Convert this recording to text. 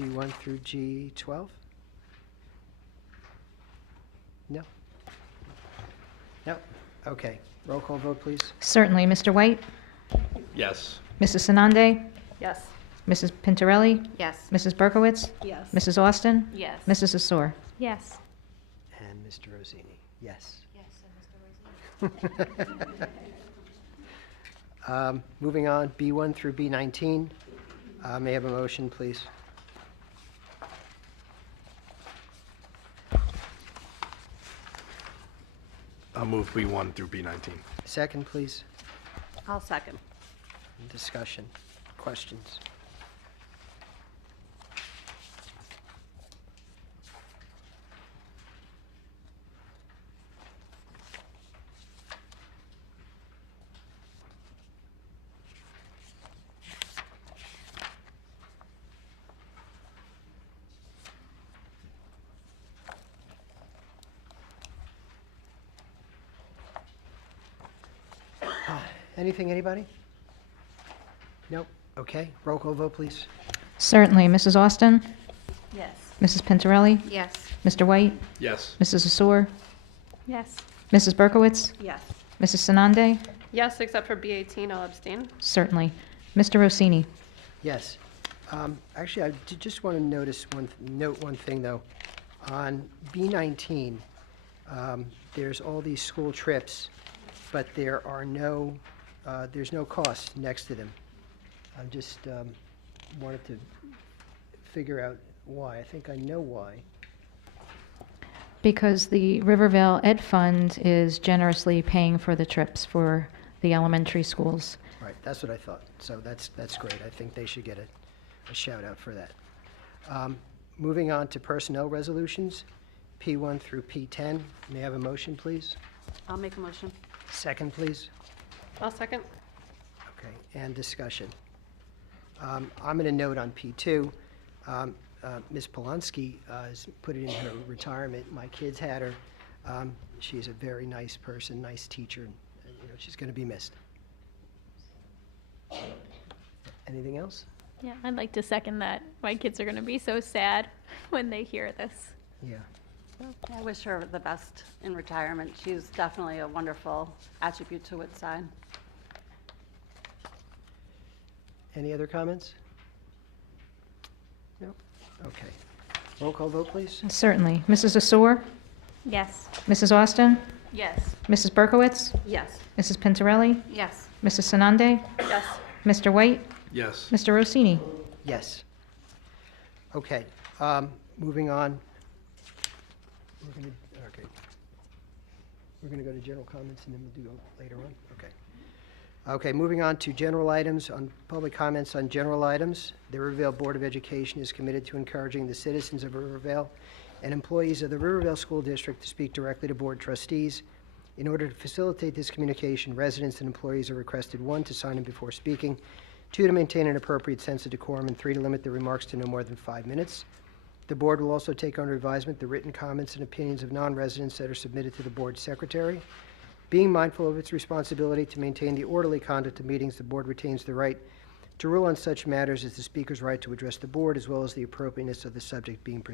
G1 through G12? No? No? Okay. Roll call vote, please. Certainly. Mr. White? Yes. Mrs. Sanande? Yes. Mrs. Pintarelli? Yes. Mrs. Berkowitz? Yes. Mrs. Austin? Yes. Mrs. Asor? Yes. And Mr. Rosini, yes. Yes, and Mr. Rosini. Moving on, B1 through B19. May I have a motion, please? I'll move B1 through B19. Second, please. I'll second. Discussion, questions. Anything, anybody? Nope. Okay. Roll call vote, please. Certainly. Mrs. Austin? Yes. Mrs. Pintarelli? Yes. Mr. White? Yes. Mrs. Asor? Yes. Mrs. Berkowitz? Yes. Mrs. Sanande? Yes, except for B18, I'll abstain. Certainly. Mr. Rossini? Yes. Actually, I just want to note one thing, though. On B19, there's all these school trips, but there's no cost next to them. I just wanted to figure out why. I think I know why. Because the Rivervale Ed Fund is generously paying for the trips for the elementary schools. Right, that's what I thought. So that's great. I think they should get a shout out for that. Moving on to personnel resolutions, P1 through P10. May I have a motion, please? I'll make a motion. Second, please. I'll second. Okay, and discussion. I'm going to note on P2, Ms. Polanski has put it in her retirement. My kids had her. She's a very nice person, nice teacher, and she's going to be missed. Anything else? Yeah, I'd like to second that. My kids are going to be so sad when they hear this. Yeah. I wish her the best in retirement. She's definitely a wonderful attribute to Woodside. Any other comments? No? Okay. Roll call vote, please. Certainly. Mrs. Asor? Yes. Mrs. Austin? Yes. Mrs. Berkowitz? Yes. Mrs. Pintarelli? Yes. Mrs. Sanande? Yes. Mr. White? Yes. Mr. Rossini? Yes. Okay, moving on. We're gonna go to general comments and then we'll do later on? Okay. Okay, moving on to general items, on public comments on general items. The Rivervale Board of Education is committed to encouraging the citizens of Rivervale and employees of the Rivervale School District to speak directly to board trustees. In order to facilitate this communication, residents and employees are requested, 1, to sign in before speaking, 2, to maintain an appropriate sense of decorum, and 3, to limit their remarks to no more than 5 minutes. The board will also take under advisement the written comments and opinions of non-residents that are submitted to the board secretary. Being mindful of its responsibility to maintain the orderly conduct of meetings, the board retains the right to rule on such matters as the speaker's right to address the board, as well as the appropriateness of the subject being presented.